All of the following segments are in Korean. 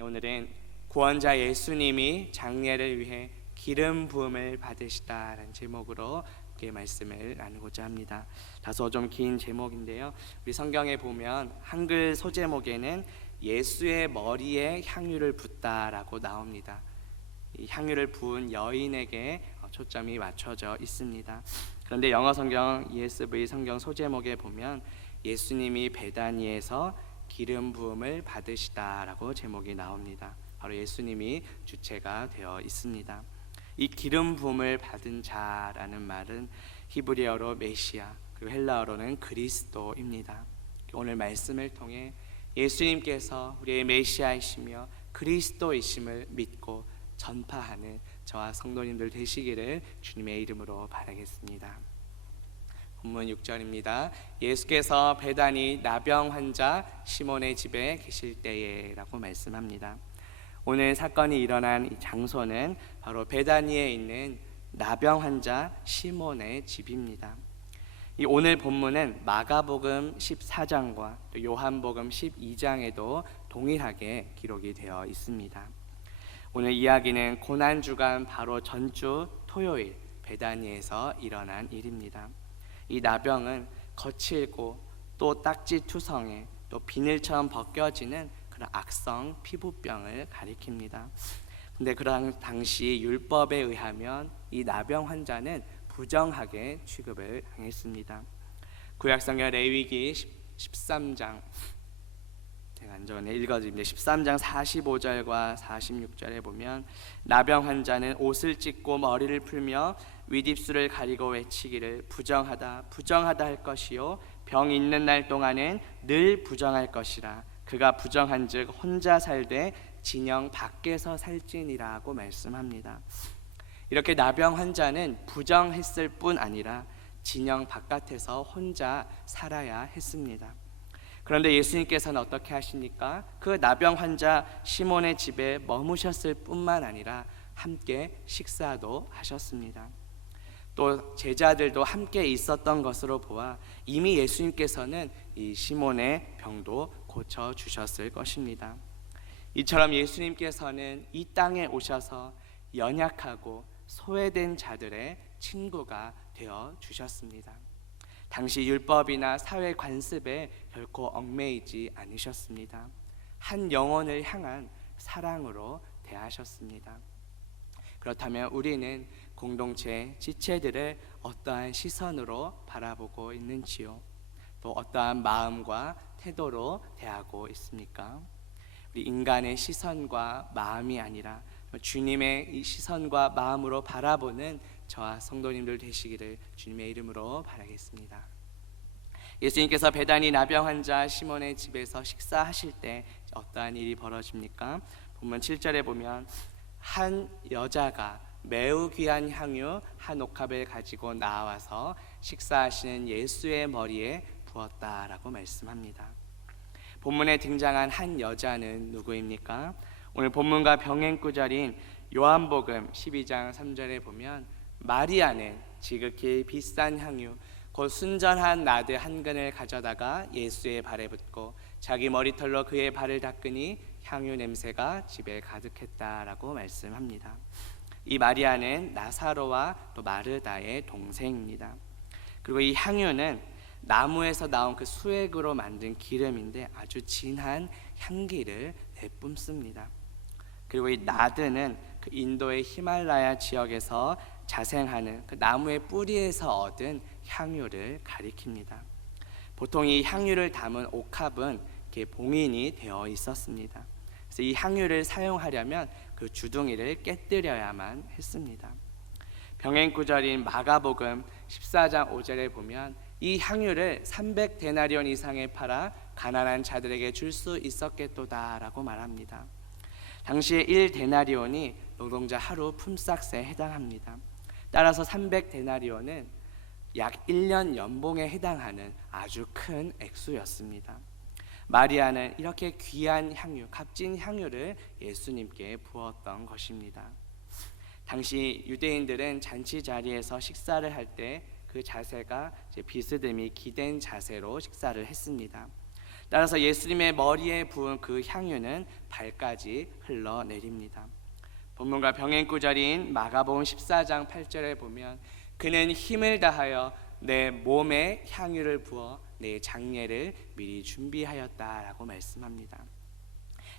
오늘은 구원자 예수님이 장례를 위해 기름 부음을 받으시다라는 제목으로 함께 말씀을 나누고자 합니다. 다소 좀 긴 제목인데요, 우리 성경에 보면 한글 소제목에는 예수의 머리에 향유를 붓다라고 나옵니다. 이 향유를 부은 여인에게 초점이 맞춰져 있습니다. 그런데 영어 성경 ESV 성경 소제목에 보면 예수님이 베다니에서 기름 부음을 받으시다라고 제목이 나옵니다. 바로 예수님이 주체가 되어 있습니다. 이 기름 부음을 받은 자라는 말은 히브리어로 메시아, 그리고 헬라어로는 그리스도입니다. 오늘 말씀을 통해 예수님께서 우리의 메시아이시며 그리스도이심을 믿고 전파하는 저와 성도님들 되시기를 주님의 이름으로 바라겠습니다. 본문 6절입니다. 예수께서 베다니 나병 환자 시몬의 집에 계실 때에 라고 말씀합니다. 오늘 사건이 일어난 이 장소는 바로 베다니에 있는 나병 환자 시몬의 집입니다. 이 오늘 본문은 마가복음 14장과 또 요한복음 12장에도 동일하게 기록이 되어 있습니다. 오늘 이야기는 고난주간 바로 전주 토요일 베다니에서 일어난 일입니다. 이 나병은 거칠고 또 딱지투성해 또 비늘처럼 벗겨지는 그런 악성 피부병을 가리킵니다. 근데 그 당시 율법에 의하면 이 나병 환자는 부정하게 취급을 당했습니다. 구약성경 레위기 13장, 제가 안전에 읽어드립니다. 13장 45절과 46절에 보면 나병 환자는 옷을 찢고 머리를 풀며 윗입술을 가리고 외치기를 부정하다 부정하다 할 것이요 병 있는 날 동안은 늘 부정할 것이라. 그가 부정한즉 혼자 살되 진영 밖에서 살지니라고 말씀합니다. 이렇게 나병 환자는 부정했을 뿐 아니라 진영 바깥에서 혼자 살아야 했습니다. 그런데 예수님께서는 어떻게 하십니까? 그 나병 환자 시몬의 집에 머무셨을 뿐만 아니라 함께 식사도 하셨습니다. 또 제자들도 함께 있었던 것으로 보아 이미 예수님께서는 이 시몬의 병도 고쳐 주셨을 것입니다. 이처럼 예수님께서는 이 땅에 오셔서 연약하고 소외된 자들의 친구가 되어 주셨습니다. 당시 율법이나 사회 관습에 결코 얽매이지 않으셨습니다. 한 영혼을 향한 사랑으로 대하셨습니다. 그렇다면 우리는 공동체 지체들을 어떠한 시선으로 바라보고 있는지요? 또 어떠한 마음과 태도로 대하고 있습니까? 우리 인간의 시선과 마음이 아니라 주님의 이 시선과 마음으로 바라보는 저와 성도님들 되시기를 주님의 이름으로 바라겠습니다. 예수님께서 베다니 나병 환자 시몬의 집에서 식사하실 때 어떠한 일이 벌어집니까? 본문 7절에 보면 한 여자가 매우 귀한 향유 한 옥합을 가지고 나와서 식사하시는 예수의 머리에 부었다라고 말씀합니다. 본문에 등장한 한 여자는 누구입니까? 오늘 본문과 병행구절인 요한복음 12장 3절에 보면 마리아는 지극히 비싼 향유 곧 순전한 나드 한 근을 가져다가 예수의 발에 붓고 자기 머리털로 그의 발을 닦으니 향유 냄새가 집에 가득했다라고 말씀합니다. 이 마리아는 나사로와 또 마르다의 동생입니다. 그리고 이 향유는 나무에서 나온 그 수액으로 만든 기름인데 아주 진한 향기를 내뿜습니다. 그리고 이 나드는 그 인도의 히말라야 지역에서 자생하는 그 나무의 뿌리에서 얻은 향유를 가리킵니다. 보통 이 향유를 담은 옥합은 이렇게 봉인이 되어 있었습니다. 그래서 이 향유를 사용하려면 그 주둥이를 깨뜨려야만 했습니다. 병행구절인 마가복음 14장 5절에 보면 이 향유를 300데나리온 이상에 팔아 가난한 자들에게 줄 수 있었겠도다라고 말합니다. 당시에 1데나리온이 노동자 하루 품삯에 해당합니다. 따라서 300데나리온은 약 1년 연봉에 해당하는 아주 큰 액수였습니다. 마리아는 이렇게 귀한 향유, 값진 향유를 예수님께 부었던 것입니다. 당시 유대인들은 잔치 자리에서 식사를 할 때 그 자세가 비스듬히 기댄 자세로 식사를 했습니다. 따라서 예수님의 머리에 부은 그 향유는 발까지 흘러내립니다. 본문과 병행구절인 마가복음 14장 8절에 보면 그는 힘을 다하여 내 몸에 향유를 부어 내 장례를 미리 준비하였다라고 말씀합니다.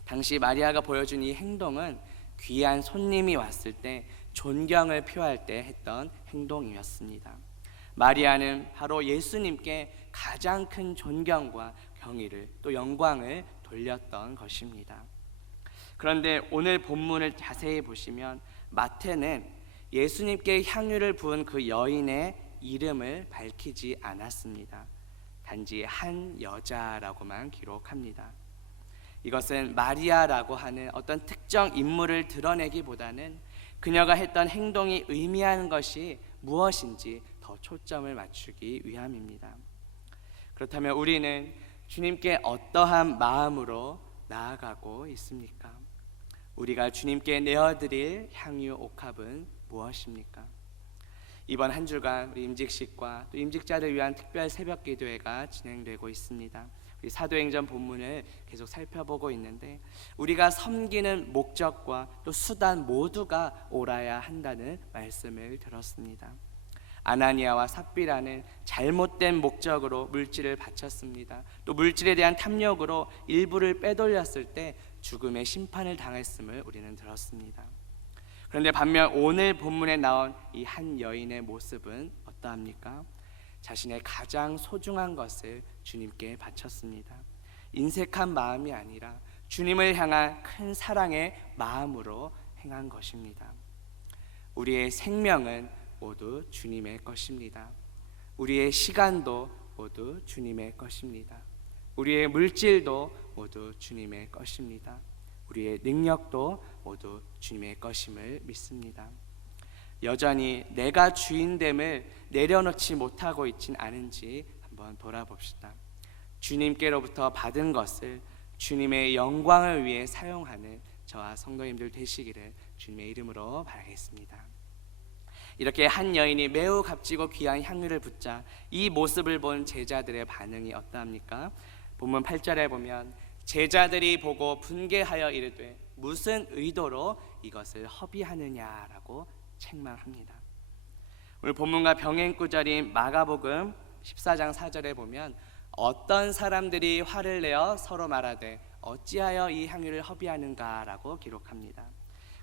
당시 마리아가 보여준 이 행동은 귀한 손님이 왔을 때 존경을 표할 때 했던 행동이었습니다. 마리아는 바로 예수님께 가장 큰 존경과 경의를 또 영광을 돌렸던 것입니다. 그런데 오늘 본문을 자세히 보시면 마태는 예수님께 향유를 부은 그 여인의 이름을 밝히지 않았습니다. 단지 한 여자라고만 기록합니다. 이것은 마리아라고 하는 어떤 특정 인물을 드러내기보다는 그녀가 했던 행동이 의미하는 것이 무엇인지 더 초점을 맞추기 위함입니다. 그렇다면 우리는 주님께 어떠한 마음으로 나아가고 있습니까? 우리가 주님께 내어드릴 향유 옥합은 무엇입니까? 이번 한 주간 우리 임직식과 또 임직자들 위한 특별 새벽 기도회가 진행되고 있습니다. 우리 사도행전 본문을 계속 살펴보고 있는데 우리가 섬기는 목적과 또 수단 모두가 옳아야 한다는 말씀을 들었습니다. 아나니아와 삽비라는 잘못된 목적으로 물질을 바쳤습니다. 또 물질에 대한 탐욕으로 일부를 빼돌렸을 때 죽음의 심판을 당했음을 우리는 들었습니다. 그런데 반면 오늘 본문에 나온 이 한 여인의 모습은 어떠합니까? 자신의 가장 소중한 것을 주님께 바쳤습니다. 인색한 마음이 아니라 주님을 향한 큰 사랑의 마음으로 행한 것입니다. 우리의 생명은 모두 주님의 것입니다. 우리의 시간도 모두 주님의 것입니다. 우리의 물질도 모두 주님의 것입니다. 우리의 능력도 모두 주님의 것임을 믿습니다. 여전히 내가 주인됨을 내려놓지 못하고 있진 않은지 한번 돌아봅시다. 주님께로부터 받은 것을 주님의 영광을 위해 사용하는 저와 성도님들 되시기를 주님의 이름으로 바라겠습니다. 이렇게 한 여인이 매우 값지고 귀한 향유를 붓자 이 모습을 본 제자들의 반응이 어떠합니까? 본문 8절에 보면 제자들이 보고 분개하여 이르되 무슨 의도로 이것을 허비하느냐라고 책망합니다. 오늘 본문과 병행구절인 마가복음 14장 4절에 보면 어떤 사람들이 화를 내어 서로 말하되 어찌하여 이 향유를 허비하는가라고 기록합니다.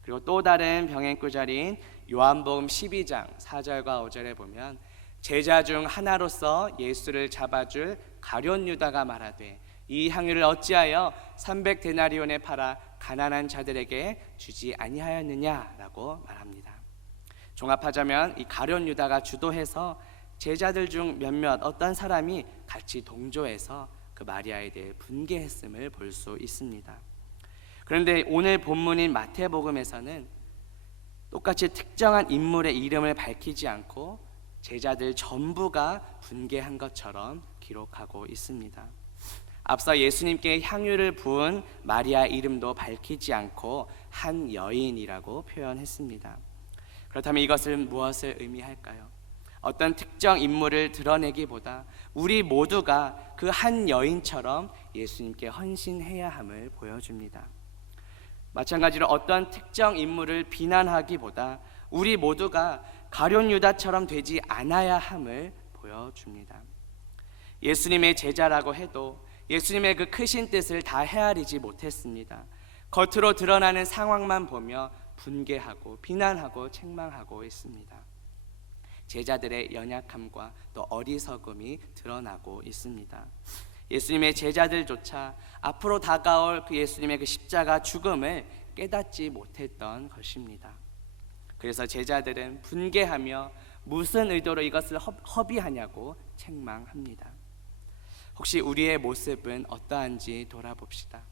그리고 또 다른 병행구절인 요한복음 12장 4절과 5절에 보면 제자 중 하나로서 예수를 잡아줄 가룟 유다가 말하되 이 향유를 어찌하여 300데나리온에 팔아 가난한 자들에게 주지 아니하였느냐라고 말합니다. 종합하자면 이 가룟 유다가 주도해서 제자들 중 몇몇 어떤 사람이 같이 동조해서 그 마리아에 대해 분개했음을 볼 수 있습니다. 그런데 오늘 본문인 마태복음에서는 똑같이 특정한 인물의 이름을 밝히지 않고 제자들 전부가 분개한 것처럼 기록하고 있습니다. 앞서 예수님께 향유를 부은 마리아 이름도 밝히지 않고 한 여인이라고 표현했습니다. 그렇다면 이것은 무엇을 의미할까요? 어떤 특정 인물을 드러내기보다 우리 모두가 그 한 여인처럼 예수님께 헌신해야 함을 보여줍니다. 마찬가지로 어떤 특정 인물을 비난하기보다 우리 모두가 가룟 유다처럼 되지 않아야 함을 보여줍니다. 예수님의 제자라고 해도 예수님의 그 크신 뜻을 다 헤아리지 못했습니다. 겉으로 드러나는 상황만 보며 분개하고 비난하고 책망하고 있습니다. 제자들의 연약함과 또 어리석음이 드러나고 있습니다. 예수님의 제자들조차 앞으로 다가올 그 예수님의 그 십자가 죽음을 깨닫지 못했던 것입니다. 그래서 제자들은 분개하며 무슨 의도로 이것을 허비하냐고 책망합니다. 혹시 우리의 모습은 어떠한지 돌아봅시다.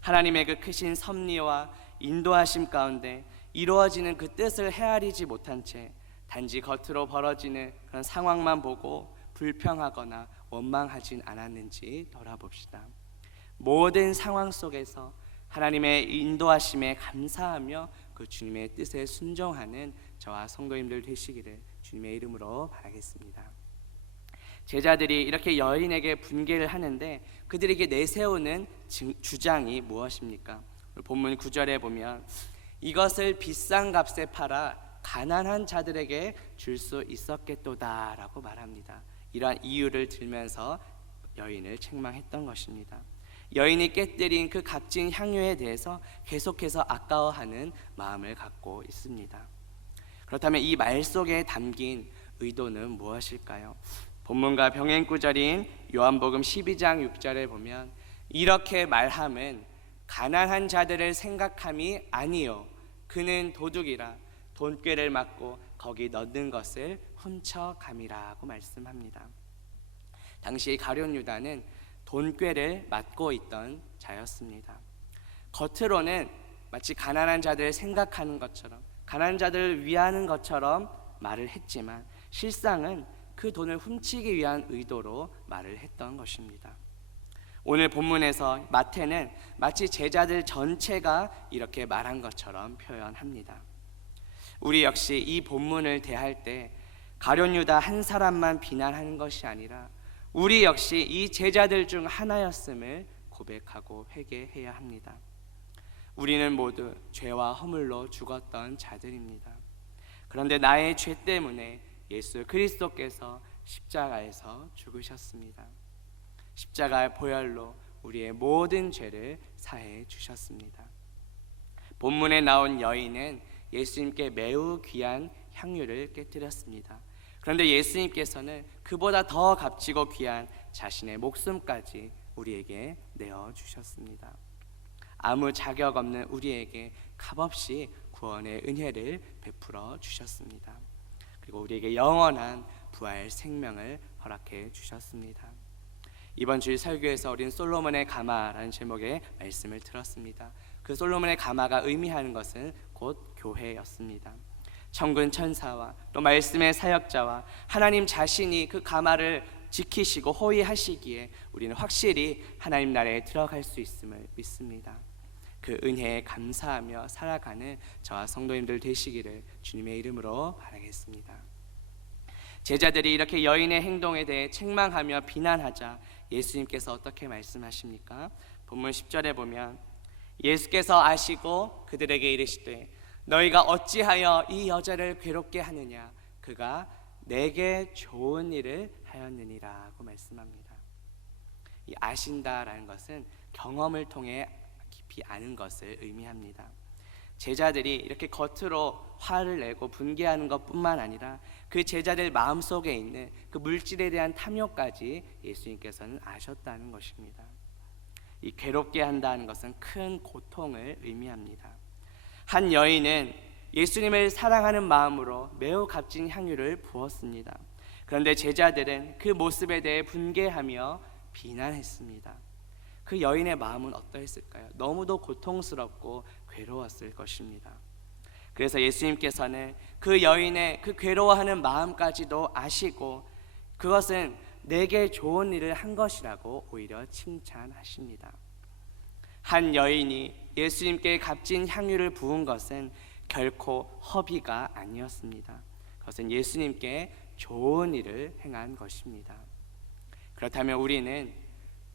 하나님의 그 크신 섭리와 인도하심 가운데 이루어지는 그 뜻을 헤아리지 못한 채 단지 겉으로 벌어지는 그런 상황만 보고 불평하거나 원망하진 않았는지 돌아봅시다. 모든 상황 속에서 하나님의 인도하심에 감사하며 그 주님의 뜻에 순종하는 저와 성도님들 되시기를 주님의 이름으로 바라겠습니다. 제자들이 이렇게 여인에게 분개를 하는데 그들에게 내세우는 주장이 무엇입니까? 본문 9절에 보면 이것을 비싼 값에 팔아 가난한 자들에게 줄 수 있었겠도다 라고 말합니다. 이러한 이유를 들면서 여인을 책망했던 것입니다. 여인이 깨뜨린 그 값진 향유에 대해서 계속해서 아까워하는 마음을 갖고 있습니다. 그렇다면 이 말 속에 담긴 의도는 무엇일까요? 본문과 병행 구절인 요한복음 12장 6절에 보면 이렇게 말함은 가난한 자들을 생각함이 아니요 그는 도둑이라 돈꾀를 맞고 거기 넣는 것을 훔쳐감이라고 말씀합니다. 당시 가룟 유다는 돈꾀를 맡고 있던 자였습니다. 겉으로는 마치 가난한 자들을 생각하는 것처럼 가난한 자들을 위하는 것처럼 말을 했지만 실상은 그 돈을 훔치기 위한 의도로 말을 했던 것입니다. 오늘 본문에서 마태는 마치 제자들 전체가 이렇게 말한 것처럼 표현합니다. 우리 역시 이 본문을 대할 때 가룟 유다 한 사람만 비난하는 것이 아니라 우리 역시 이 제자들 중 하나였음을 고백하고 회개해야 합니다. 우리는 모두 죄와 허물로 죽었던 자들입니다. 그런데 나의 죄 때문에 예수 그리스도께서 십자가에서 죽으셨습니다. 십자가의 보혈로 우리의 모든 죄를 사해 주셨습니다. 본문에 나온 여인은 예수님께 매우 귀한 향유를 깨뜨렸습니다. 그런데 예수님께서는 그보다 더 값지고 귀한 자신의 목숨까지 우리에게 내어주셨습니다. 아무 자격 없는 우리에게 값없이 구원의 은혜를 베풀어 주셨습니다. 그리고 우리에게 영원한 부활 생명을 허락해 주셨습니다. 이번 주일 설교에서 우리는 솔로몬의 가마라는 제목의 말씀을 들었습니다. 그 솔로몬의 가마가 의미하는 것은 곧 교회였습니다. 천군 천사와 또 말씀의 사역자와 하나님 자신이 그 가마를 지키시고 호위하시기에 우리는 확실히 하나님 나라에 들어갈 수 있음을 믿습니다. 그 은혜에 감사하며 살아가는 저와 성도님들 되시기를 주님의 이름으로 바라겠습니다. 제자들이 이렇게 여인의 행동에 대해 책망하며 비난하자 예수님께서 어떻게 말씀하십니까? 본문 10절에 보면 예수께서 아시고 그들에게 이르시되 너희가 어찌하여 이 여자를 괴롭게 하느냐 그가 내게 좋은 일을 하였느니라고 말씀합니다. 이 아신다라는 것은 경험을 통해 깊이 아는 것을 의미합니다. 제자들이 이렇게 겉으로 화를 내고 분개하는 것뿐만 아니라 그 제자들 마음속에 있는 그 물질에 대한 탐욕까지 예수님께서는 아셨다는 것입니다. 이 괴롭게 한다는 것은 큰 고통을 의미합니다. 한 여인은 예수님을 사랑하는 마음으로 매우 값진 향유를 부었습니다. 그런데 제자들은 그 모습에 대해 분개하며 비난했습니다. 그 여인의 마음은 어떠했을까요? 너무도 고통스럽고 괴로웠을 것입니다. 그래서 예수님께서는 그 여인의 그 괴로워하는 마음까지도 아시고 그것은 내게 좋은 일을 한 것이라고 오히려 칭찬하십니다. 한 여인이 예수님께 값진 향유를 부은 것은 결코 허비가 아니었습니다. 그것은 예수님께 좋은 일을 행한 것입니다. 그렇다면 우리는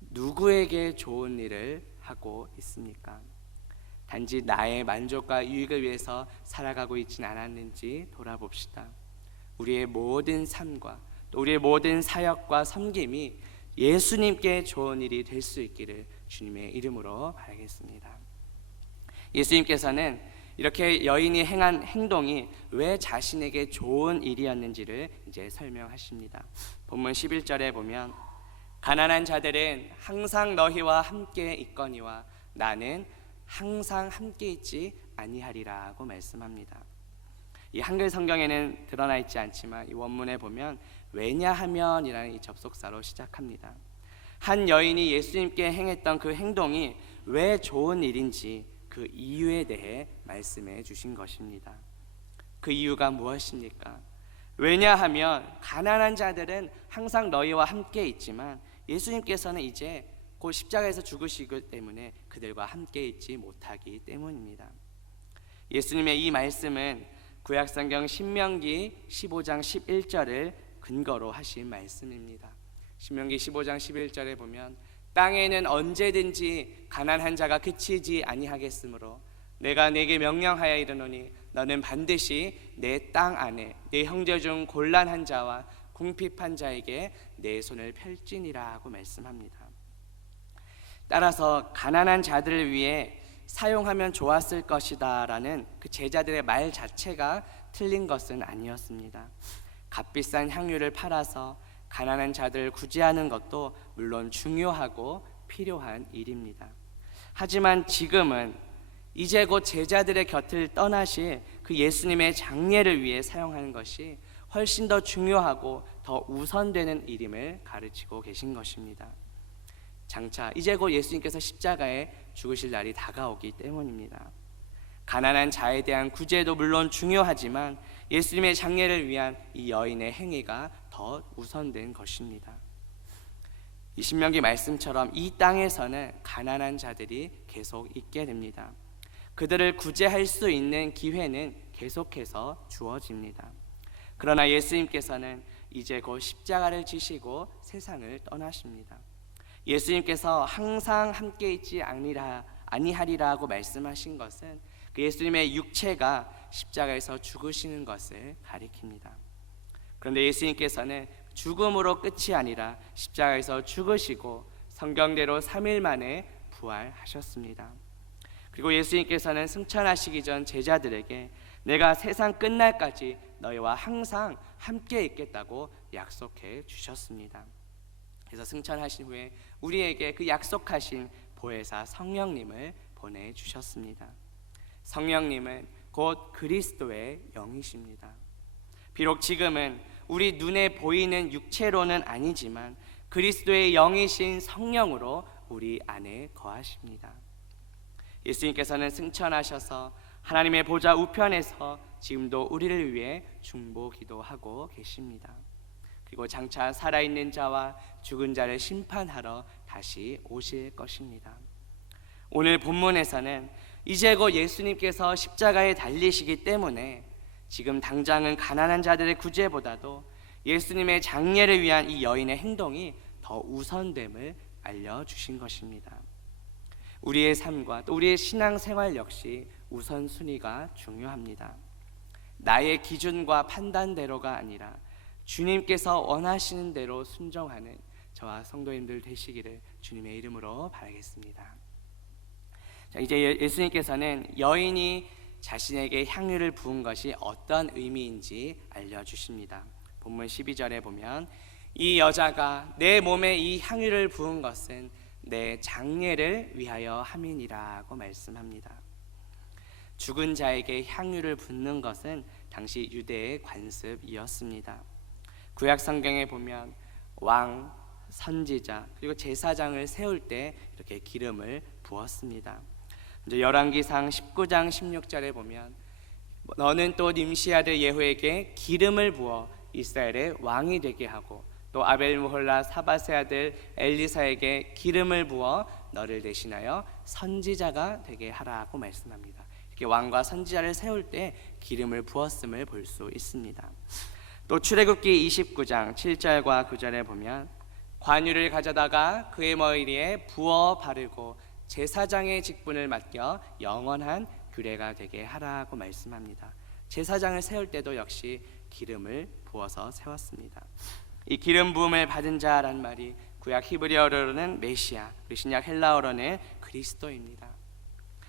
누구에게 좋은 일을 하고 있습니까? 단지 나의 만족과 유익을 위해서 살아가고 있지는 않았는지 돌아봅시다. 우리의 모든 삶과 또 우리의 모든 사역과 섬김이 예수님께 좋은 일이 될 수 있기를 주님의 이름으로 바라겠습니다. 예수님께서는 이렇게 여인이 행한 행동이 왜 자신에게 좋은 일이었는지를 이제 설명하십니다. 본문 11절에 보면 가난한 자들은 항상 너희와 함께 있거니와 나는 항상 함께 있지 아니하리라고 말씀합니다. 이 한글 성경에는 드러나 있지 않지만 이 원문에 보면 왜냐하면이라는 이 접속사로 시작합니다. 한 여인이 예수님께 행했던 그 행동이 왜 좋은 일인지 그 이유에 대해 말씀해 주신 것입니다. 그 이유가 무엇입니까? 왜냐하면 가난한 자들은 항상 너희와 함께 있지만 예수님께서는 이제 곧 십자가에서 죽으시기 때문에 그들과 함께 있지 못하기 때문입니다. 예수님의 이 말씀은 구약성경 신명기 15장 11절을 근거로 하신 말씀입니다. 신명기 15장 11절에 보면 땅에는 언제든지 가난한 자가 그치지 아니하겠으므로 내가 네게 명령하여 이르노니 너는 반드시 내 땅 안에 네 형제 중 곤란한 자와 궁핍한 자에게 내 손을 펼지니라 하고 말씀합니다. 따라서 가난한 자들을 위해 사용하면 좋았을 것이다 라는 그 제자들의 말 자체가 틀린 것은 아니었습니다. 값비싼 향유를 팔아서 가난한 자들을 구제하는 것도 물론 중요하고 필요한 일입니다. 하지만 지금은 이제 곧 제자들의 곁을 떠나실 그 예수님의 장례를 위해 사용하는 것이 훨씬 더 중요하고 더 우선되는 일임을 가르치고 계신 것입니다. 장차 이제 곧 예수님께서 십자가에 죽으실 날이 다가오기 때문입니다. 가난한 자에 대한 구제도 물론 중요하지만 예수님의 장례를 위한 이 여인의 행위가 더 우선된 것입니다. 이 신명기 말씀처럼 이 땅에서는 가난한 자들이 계속 있게 됩니다. 그들을 구제할 수 있는 기회는 계속해서 주어집니다. 그러나 예수님께서는 이제 곧 십자가를 지시고 세상을 떠나십니다. 예수님께서 항상 함께 있지 아니하리라고 말씀하신 것은 그 예수님의 육체가 십자가에서 죽으시는 것을 가리킵니다. 그런데 예수님께서는 죽음으로 끝이 아니라 십자가에서 죽으시고 성경대로 3일 만에 부활하셨습니다. 그리고 예수님께서는 승천하시기 전 제자들에게 내가 세상 끝날까지 너희와 항상 함께 있겠다고 약속해 주셨습니다. 그래서 승천하신 후에 우리에게 그 약속하신 보혜사 성령님을 보내주셨습니다. 성령님은 곧 그리스도의 영이십니다. 비록 지금은 우리 눈에 보이는 육체로는 아니지만 그리스도의 영이신 성령으로 우리 안에 거하십니다. 예수님께서는 승천하셔서 하나님의 보좌 우편에서 지금도 우리를 위해 중보기도 하고 계십니다. 그리고 장차 살아있는 자와 죽은 자를 심판하러 다시 오실 것입니다. 오늘 본문에서는 이제 곧 예수님께서 십자가에 달리시기 때문에 지금 당장은 가난한 자들의 구제보다도 예수님의 장례를 위한 이 여인의 행동이 더 우선됨을 알려주신 것입니다. 우리의 삶과 또 우리의 신앙생활 역시 우선순위가 중요합니다. 나의 기준과 판단대로가 아니라 주님께서 원하시는 대로 순종하는 저와 성도님들 되시기를 주님의 이름으로 바라겠습니다. 자, 이제 예수님께서는 여인이 자신에게 향유를 부은 것이 어떤 의미인지 알려주십니다. 본문 12절에 보면 이 여자가 내 몸에 이 향유를 부은 것은 내 장례를 위하여 함이니라고 말씀합니다. 죽은 자에게 향유를 붓는 것은 당시 유대의 관습이었습니다. 구약 성경에 보면 왕, 선지자 그리고 제사장을 세울 때 이렇게 기름을 부었습니다. 이제 열왕기상 19장 16절에 보면 너는 또 nim시 아들 예후에게 기름을 부어 이스라엘의 왕이 되게 하고 또 아벨므홀라 사밧의 아들 엘리사에게 기름을 부어 너를 대신하여 선지자가 되게 하라고 말씀합니다. 이렇게 왕과 선지자를 세울 때 기름을 부었음을 볼 수 있습니다. 또 출애굽기 29장 7절과 9절에 보면 관유를 가져다가 그의 머리에 부어 바르고 제사장의 직분을 맡겨 영원한 규례가 되게 하라고 말씀합니다. 제사장을 세울 때도 역시 기름을 부어서 세웠습니다. 이 기름 부음을 받은 자란 말이 구약 히브리어로는 메시아, 신약 헬라어로는 그리스도입니다.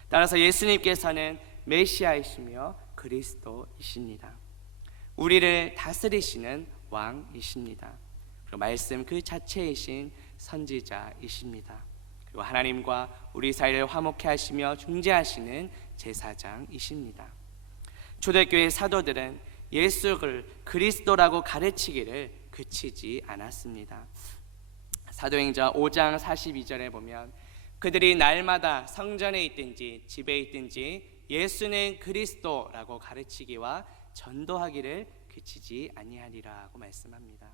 따라서 예수님께서는 메시아이시며 그리스도이십니다. 우리를 다스리시는 왕이십니다. 그리고 말씀 그 자체이신 선지자이십니다. 그리고 하나님과 우리 사이를 화목케 하시며 중재하시는 제사장이십니다. 초대교회 사도들은 예수를 그리스도라고 가르치기를 그치지 않았습니다. 사도행전 5장 42절에 보면 그들이 날마다 성전에 있든지 집에 있든지 예수는 그리스도라고 가르치기와 전도하기를 그치지 아니하리라고 말씀합니다.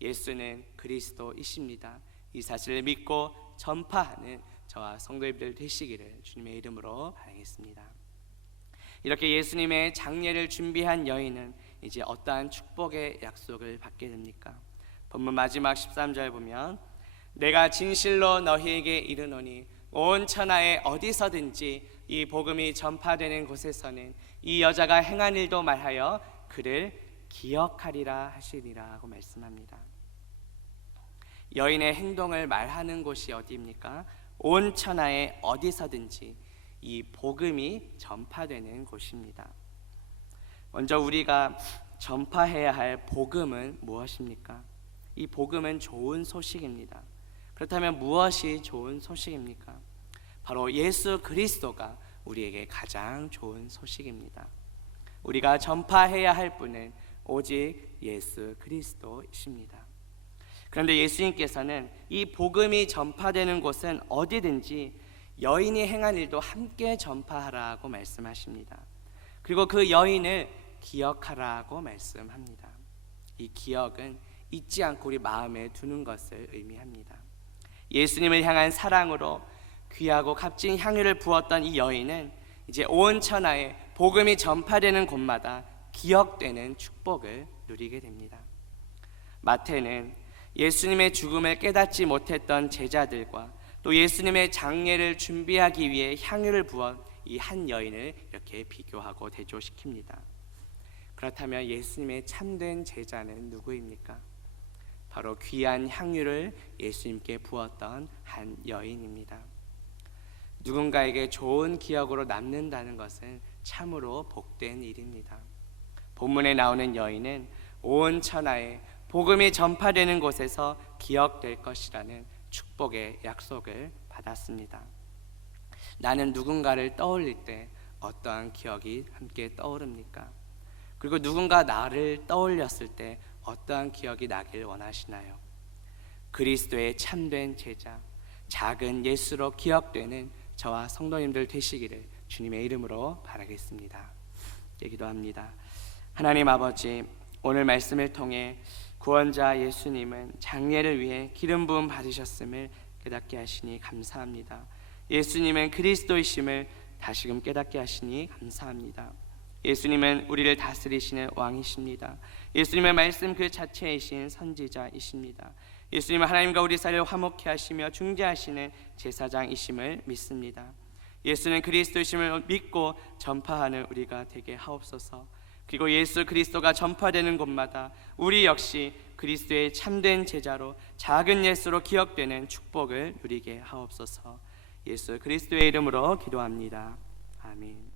예수는 그리스도이십니다. 이 사실을 믿고 전파하는 저와 성도님들 되시기를 주님의 이름으로 바라겠습니다. 이렇게 예수님의 장례를 준비한 여인은 이제 어떠한 축복의 약속을 받게 됩니까? 본문 마지막 13절 보면 내가 진실로 너희에게 이르노니 온 천하에 어디서든지 이 복음이 전파되는 곳에서는 이 여자가 행한 일도 말하여 그를 기억하리라 하시리라 하고 말씀합니다. 여인의 행동을 말하는 곳이 어디입니까? 온 천하에 어디서든지 이 복음이 전파되는 곳입니다. 먼저 우리가 전파해야 할 복음은 무엇입니까? 이 복음은 좋은 소식입니다. 그렇다면 무엇이 좋은 소식입니까? 바로 예수 그리스도가 우리에게 가장 좋은 소식입니다. 우리가 전파해야 할 분은 오직 예수 그리스도이십니다. 그런데 예수님께서는 이 복음이 전파되는 곳은 어디든지 여인이 행한 일도 함께 전파하라고 말씀하십니다. 그리고 그 여인을 기억하라고 말씀합니다. 이 기억은 잊지 않고 우리 마음에 두는 것을 의미합니다. 예수님을 향한 사랑으로 귀하고 값진 향유를 부었던 이 여인은 이제 온 천하에 복음이 전파되는 곳마다 기억되는 축복을 누리게 됩니다. 마태는 예수님의 죽음을 깨닫지 못했던 제자들과 또 예수님의 장례를 준비하기 위해 향유를 부은 이 한 여인을 이렇게 비교하고 대조시킵니다. 그렇다면 예수님의 참된 제자는 누구입니까? 바로 귀한 향유를 예수님께 부었던 한 여인입니다. 누군가에게 좋은 기억으로 남는다는 것은 참으로 복된 일입니다. 본문에 나오는 여인은 온 천하에 복음이 전파되는 곳에서 기억될 것이라는 축복의 약속을 받았습니다. 나는 누군가를 떠올릴 때 어떠한 기억이 함께 떠오릅니까? 그리고 누군가 나를 떠올렸을 때 어떠한 기억이 나길 원하시나요? 그리스도의 참된 제자, 작은 예수로 기억되는 저와 성도님들 되시기를 주님의 이름으로 바라겠습니다. 기도합니다. 하나님 아버지, 오늘 말씀을 통해 구원자 예수님은 장례를 위해 기름 부음 받으셨음을 깨닫게 하시니 감사합니다. 예수님은 그리스도이심을 다시금 깨닫게 하시니 감사합니다. 예수님은 우리를 다스리시는 왕이십니다. 예수님의 말씀 그 자체이신 선지자이십니다. 예수님은 하나님과 우리 사이를 화목케 하시며 중재하시는 제사장이심을 믿습니다. 예수는 그리스도이심을 믿고 전파하는 우리가 되게 하옵소서. 그리고 예수 그리스도가 전파되는 곳마다 우리 역시 그리스도의 참된 제자로 작은 예수로 기억되는 축복을 누리게 하옵소서. 예수 그리스도의 이름으로 기도합니다. 아멘.